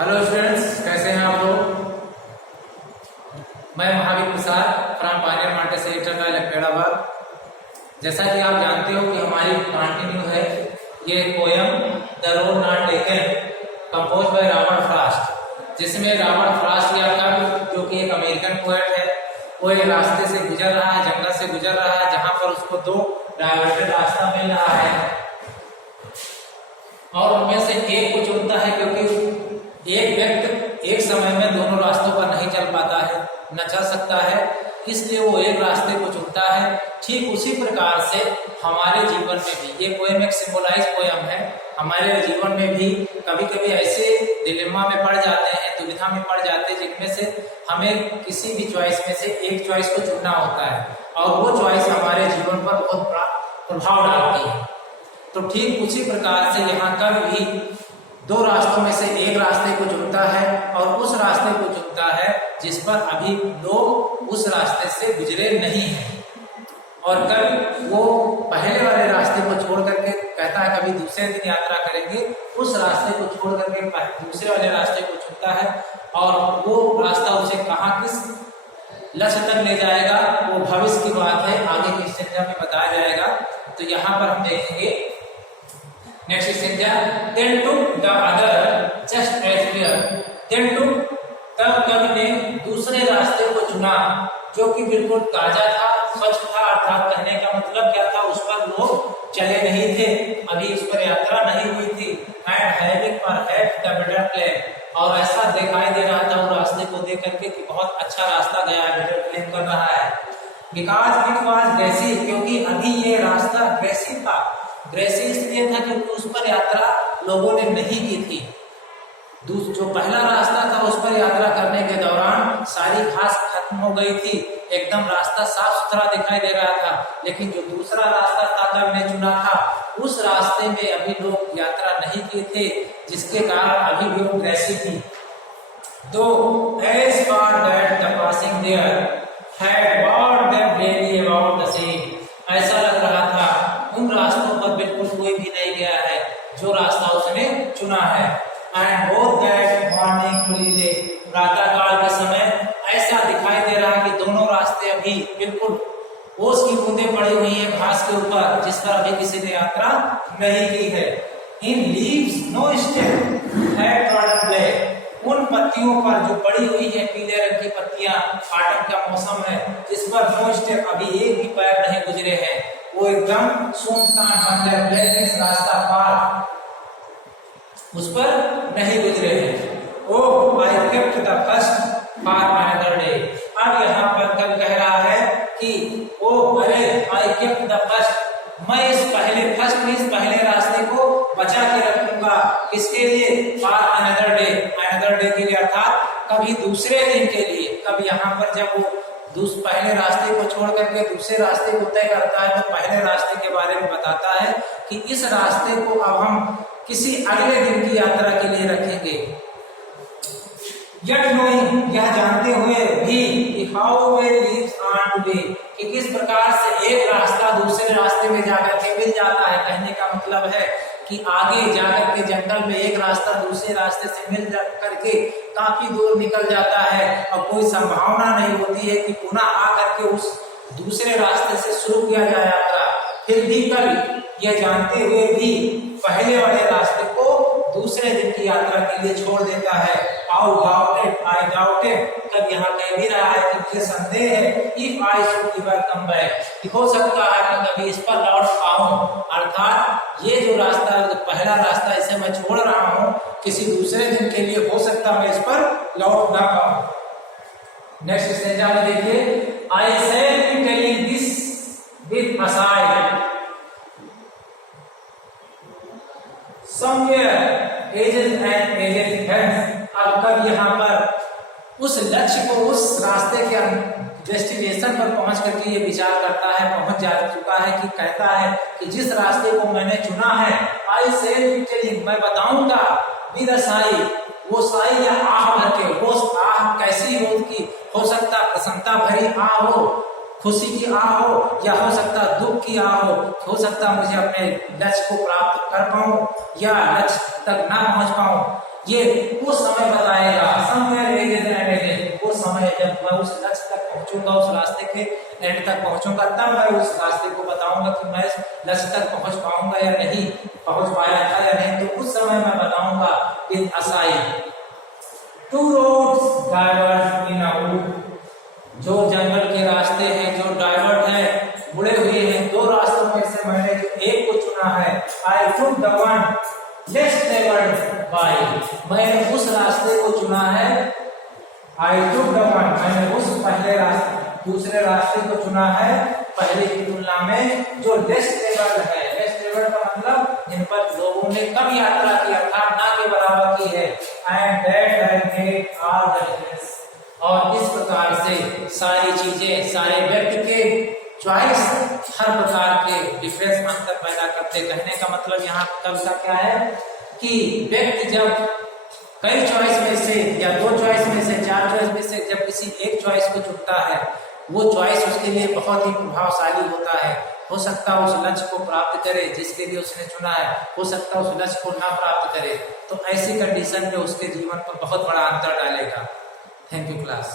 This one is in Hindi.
हेलो स्टूडेंट्स, कैसे हैं आप लोग। मैं Mahavir Prasad from Pioneer Montessori International Hyderabad. जैसा कि आप जानते हो कि हमारी कंटिन्यू है ये poem the road not taken compose by Robert Frost, जिसमें रॉबर्ट फ्रॉस्ट या कवि जो कि एक अमेरिकन पोएट है, वो एक रास्ते से गुजर रहा है, जंगल से गुजर रहा है, जहां पर उसको दो डाइवर्टेड रास्ता मिल रहा है और उनमें से एक को चुनता है, क्योंकि एक व्यक्ति एक समय में दोनों रास्तों पर नहीं चल पाता है, न चल सकता है, इसलिए वो एक रास्ते को चुनता है। ठीक उसी प्रकार से हमारे जीवन में भी ये पोएम एक सिंबलाइज पोएम है। हमारे जीवन में भी कभी कभी ऐसे डिलेमा में पड़ जाते हैं, दुविधा में पड़ जाते हैं, जिनमें से हमें किसी भी चॉइस में से एक चॉइस को चुनना होता है और वो चॉइस हमारे जीवन पर बहुत बड़ा प्रभाव डालती है। तो ठीक उसी प्रकार से यहाँ कवि भी दो रास्तों में से एक रास्ते को चुनता है और उस रास्ते को चुनता है जिस पर अभी लोग उस रास्ते से गुजरे नहीं हैं। और कभी वो पहले वाले रास्ते को छोड़ करके कहता है कभी दूसरे दिन यात्रा करेंगे, उस रास्ते को छोड़ करके दूसरे वाले रास्ते को चुनता है और वो रास्ता उसे कहाँ किस लक्ष्य तक ले जाएगा वो भविष्य की बात है, आगे की स्टेंजा में बताया जाएगा। तो यहाँ पर हम देखेंगे next stanza, then took the other just as well, then took, तब कवि ने दूसरे रास्ते को चुना जो कि बिल्कुल ताजा था, स्वच्छ था, अर्थात कहने का मतलब क्या था, उस पर लोग चले नहीं थे, अभी उस पर यात्रा नहीं हुई थी। and having perhaps the better plan, और ऐसा दिखाई दे रहा था वो रास्ते को देख करके कि बहुत अच्छा रास्ता गया है, बेटर प्लान कर रहा है। because it was grassy, क्योंकि अभी ये रास्ता ग्रेसी था। ग्रेसी इसलिए था क्योंकि उस पर यात्रा लोगों ने नहीं की थी। जो पहला रास्ता था उस पर यात्रा करने के दौरान सारी घास खत्म हो गई थी, एकदम रास्ता साफ सुथरा दिखाई दे रहा था। लेकिन जो दूसरा रास्ता था कवि ने चुना था, उस रास्ते में अभी लोग यात्रा नहीं किए थे, जिसके कारण अभी भी वो ग्रेसी थी। तो as far that the passing there had brought them really about the same, ऐसा लग रहा था उन रास्तों पर बिल्कुल कोई भी नहीं गया है जो रास्ता उसने चुना है। एंड बोथ दैट मॉर्निंग खुली, प्रातः काल के समय ऐसा दिखाई दे रहा कि दोनों रास्ते अभी बिल्कुल ओस की बूंदें पड़ी हुई है घास के ऊपर, जिस पर अभी किसी ने यात्रा नहीं की है। In leaves no step had trodden black, उन पत्तियों पर जो पड़ी हुई है पीले रंग की पत्तियां, ऑटम का मौसम है, जिस पर नो स्टेप अभी एक भी पैर नहीं गुजरे हैं, वो एकदम सुनसान बंजर ब्लैकनेस रास्ता पार उस पर नहीं गुजरे हैं। Oh I kept the first for another day, अब यहाँ पर कल कह रहा है कि ओ अरे आई केप्ट द फर्स्ट, मैं इस पहले रास्ते को बचा के रखूंगा, किसके लिए, फॉर अनदर डे के लिए, अर्थात कभी दूसरे दिन के लिए। कब यहाँ पर जब वो पहले रास्ते को छोड़ करके दूसरे रास्ते को तय करता है तो पहले रास्ते के बारे में बताता है कि इस रास्ते को अब हम किसी अगले दिन की यात्रा के लिए रखेंगे। Yet knowing, यह जानते हुए भी कि how way leads on to be, कि किस प्रकार से एक रास्ता दूसरे रास्ते में जाकर के मिल जाता है। कहने का मतलब है कि आगे जाकर के जंगल में एक रास्ता दूसरे रास्ते से मिल करके काफी दूर निकल जाता है और कोई संभावना नहीं होती है कि पुनः आकर के उस दूसरे रास्ते से शुरू किया जाए यात्रा। फिर भी कभी यह जानते हुए भी पहले वाले रास्ते को दूसरे दिन की यात्रा के लिए छोड़ देता है। आई डाउटेड, कब यहाँ कह भी रहा है कि मुझे संदेह है, if I should ever come back, कि हो सकता है कि कभी इस पर लौट पाऊं, अर्थात ये जो रास्ता पहला रास्ता इसे मैं छोड़ रहा हूँ, किसी दूसरे दिन के लिए हो सकता मैं इस पर लौट ना पाऊं। नेक्स्ट स्टेंजा में देखिए, I shall be telling this with a sigh somewhere ages and ages hence, अब कब यहाँ पर उस लक्ष्य को, उस रास्ते के डेस्टिनेशन पर पहुंच करके ये विचार करता है, पहुंच जा चुका है कि कहता है कि जिस रास्ते को मैंने चुना है, आई शैल बी टेलिंग, मैं बताऊंगा, विद अ साई, वो साई या आह भर के, वो आह कैसी हो कि हो सकता प्रसन्नता भरी आह हो, खुशी की आह हो, या हो सकता दुख की आह हो सकता मुझे अपने लक्ष्य को प्राप्त कर पाऊं या लक्ष्य तक ना पहुंच पाऊं। ये वो समय बताएगा, वो समय जब मैं उस लक्ष्य तक पहुंचूंगा, उस रास्ते के एंड तक पहुंचूंगा, तब मैं उस रास्ते को बताऊंगा कि मैं लक्ष्य तक पहुंच पाऊंगा या नहीं, पहुंच पाया था या नहीं। तो उस समय मैं बताऊंगा कि a sigh two roads diverge in a wood, जो जंगल के रास्ते हैं जो डाइवर्ट है, मुड़े हुए हैं, दो रास्तों में से मैंने जो एक को चुना है, I took the one less travelled by, मैंने उस रास्ते को चुना है, आई टुक द वन, मैंने उस पहले रास्ते दूसरे रास्ते को चुना है पहले की तुलना में जो लेस ट्रेवल्ड है। लेस ट्रेवल्ड का मतलब जिन पर लोगों ने कम यात्रा की अर्थात ना के बराबर की है। And that has made all the difference, और इस प्रकार से सारी चीजें, सारे व्यक्ति के चॉइस हर प्रकार के डिफरेंस अंतर पैदा करते। कहने का मतलब यहाँ कविता क्या है कि व्यक्ति जब कई चॉइस में से या दो चॉइस में से, चार चॉइस में से जब किसी एक चॉइस को चुनता है, वो चॉइस उसके लिए बहुत ही प्रभावशाली होता है। हो सकता है उस लक्ष्य को प्राप्त करे जिसके लिए उसने चुना है, हो सकता है उस लक्ष्य को ना प्राप्त करे। तो ऐसी कंडीशन में उसके जीवन पर बहुत बड़ा अंतर डालेगा। Thank you class.